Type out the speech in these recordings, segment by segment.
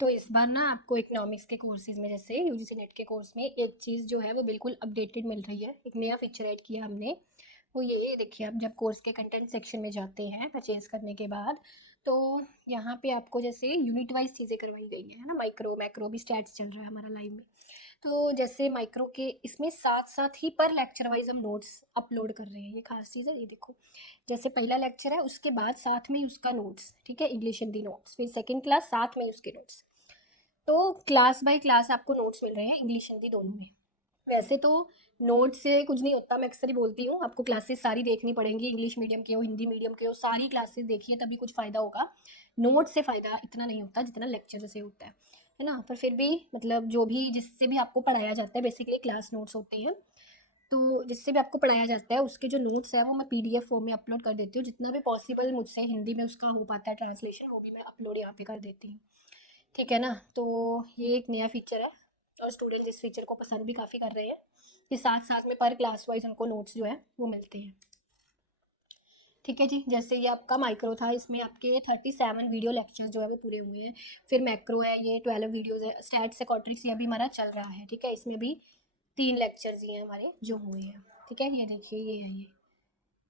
तो इस बार ना आपको इकोनॉमिक्स के कोर्सेज में जैसे यूजीसी नेट के कोर्स में एक चीज़ जो है वो बिल्कुल अपडेटेड मिल रही है। एक नया फीचर ऐड किया हमने, वो ये देखिए, आप जब कोर्स के कंटेंट सेक्शन में जाते हैं परचेज करने के बाद, तो यहाँ पे आपको जैसे यूनिट वाइज चीज़ें करवाई गई हैं, है ना। माइक्रो मैक्रो भी स्टैट्स चल रहा है हमारा लाइव में। तो जैसे माइक्रो के इसमें साथ साथ ही पर लेक्चर वाइज हम नोट्स अपलोड कर रहे हैं। ये खास चीज़ है, ये देखो। जैसे पहला लेक्चर है, उसके बाद साथ में ही उसका नोट्स, ठीक है, इंग्लिश हिंदी नोट्स। फिर सेकंड क्लास, साथ में ही उसके नोट्स। तो क्लास बाय क्लास आपको नोट्स मिल रहे हैं, इंग्लिश हिंदी दोनों में। वैसे तो नोट्स से कुछ नहीं होता, मैं अक्सर ही बोलती हूँ, आपको क्लासेस सारी देखनी पड़ेंगी, इंग्लिश मीडियम के हो हिंदी मीडियम के हो, सारी क्लासेस देखिए तभी कुछ फ़ायदा होगा। नोट से फ़ायदा इतना नहीं होता जितना लेक्चर से होता है ना। पर फिर भी मतलब जो भी जिससे भी आपको पढ़ाया जाता है, बेसिकली क्लास नोट्स होते हैं। तो जिससे भी आपको पढ़ाया जाता है उसके जो नोट्स हैं वो मैं पीडीएफ फॉर्म में अपलोड कर देती हूँ। जितना भी पॉसिबल मुझसे हिंदी में उसका हो पाता है ट्रांसलेशन, वो भी मैं अपलोड यहाँ पे कर देती हूँ। ठीक है ना। तो ये एक नया फीचर है, और स्टूडेंट इस फीचर को पसंद भी काफ़ी कर रहे हैं कि साथ साथ में पर क्लास वाइज उनको नोट्स जो है वो मिलते हैं। ठीक है जी। जैसे ये आपका माइक्रो था, इसमें आपके 37 वीडियो लेक्चर जो है वो पूरे हुए हैं। फिर मैक्रो है, ये 12 वीडियोज है। स्टैट्स एकोट्रिक्स ये अभी हमारा चल रहा है, ठीक है। इसमें भी 3 लेक्चर्स ये हैं हमारे जो हुए हैं। ठीक है, ये देखिए, ये है ये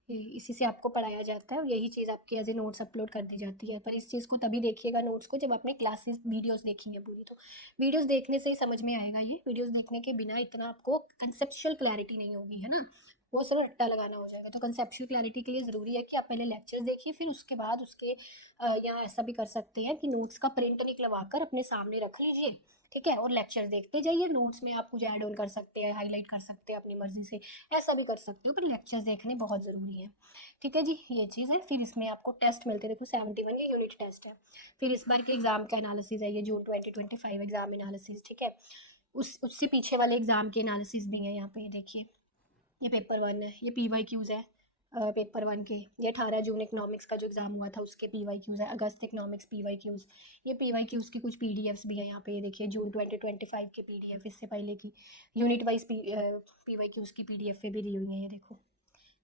इसी से आपको पढ़ाया जाता है, और यही चीज़ आपके एज ए नोट्स अपलोड कर दी जाती है। पर इस चीज़ को तभी देखिएगा नोट्स को जब आपने क्लासेस वीडियोस देखी है पूरी। तो वीडियोस देखने से ही समझ में आएगा, ये वीडियोस देखने के बिना इतना आपको कंसेप्चुअल क्लैरिटी नहीं होगी, है ना। वो सिर्फ रट्टा लगाना हो जाएगा। तो कंसेप्चुअल क्लैरिटी के लिए ज़रूरी है कि आप पहले लेक्चर्स देखिए, फिर उसके बाद उसके यहाँ ऐसा भी कर सकते हैं कि नोट्स का प्रिंट निकलवा कर अपने सामने रख लीजिए, ठीक है, और लेक्चर देखते जाइए। नोट्स में आप कुछ ऐड ऑन कर सकते हैं, हाईलाइट कर सकते हैं अपनी मर्जी से, ऐसा भी कर सकते हो। पर लेक्चर्स देखने बहुत ज़रूरी है। ठीक है जी, ये चीज़ है। फिर इसमें आपको टेस्ट मिलते हैं, देखो 71 ये यूनिट टेस्ट है। फिर इस बार के एग्जाम का एनालिसिस है, ये जून 2025 एग्जाम एनालिसिस, ठीक है। उस उससे पीछे वाले एग्जाम के एनालिसिस भी है यहाँ पे, ये देखिए। ये पेपर वन है, ये पी वाई क्यूज़ है। पेपर वन के ये 18 जून इकनॉमिक्स का जो एग्ज़ाम हुआ था उसके पी वाई क्यूज़ है। अगस्त इकनॉमिक्स पी वाई क्यूज़। ये पी वाई क्यूज़ की कुछ पी डी एफ्स भी है यहाँ पे, ये देखिए जून 2025 के पी डी एफ, इससे पहले की unit wise P Y Qs की पी डी एफ पे भी दी हुई है, ये देखो।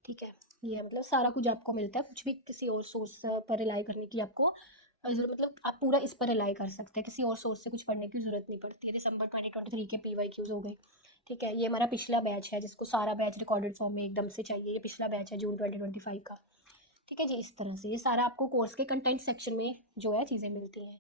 ठीक है, ये है, मतलब सारा कुछ आपको मिलता है। कुछ भी किसी और सोर्स पर रिलाई करने की आपको मतलब आप पूरा इस पर रिलाई कर सकते हैं, किसी और सोर्स से कुछ पढ़ने की जरूरत नहीं पड़ती है। दिसंबर 2023 के पी वाई क्यूज़ हो गए। ठीक है, ये हमारा पिछला बैच है जिसको सारा बैच रिकॉर्डेड फॉर्म में एकदम से चाहिए। ये पिछला बैच है जून 2025 का। ठीक है जी, इस तरह से ये सारा आपको कोर्स के कंटेंट सेक्शन में जो है चीज़ें मिलती हैं।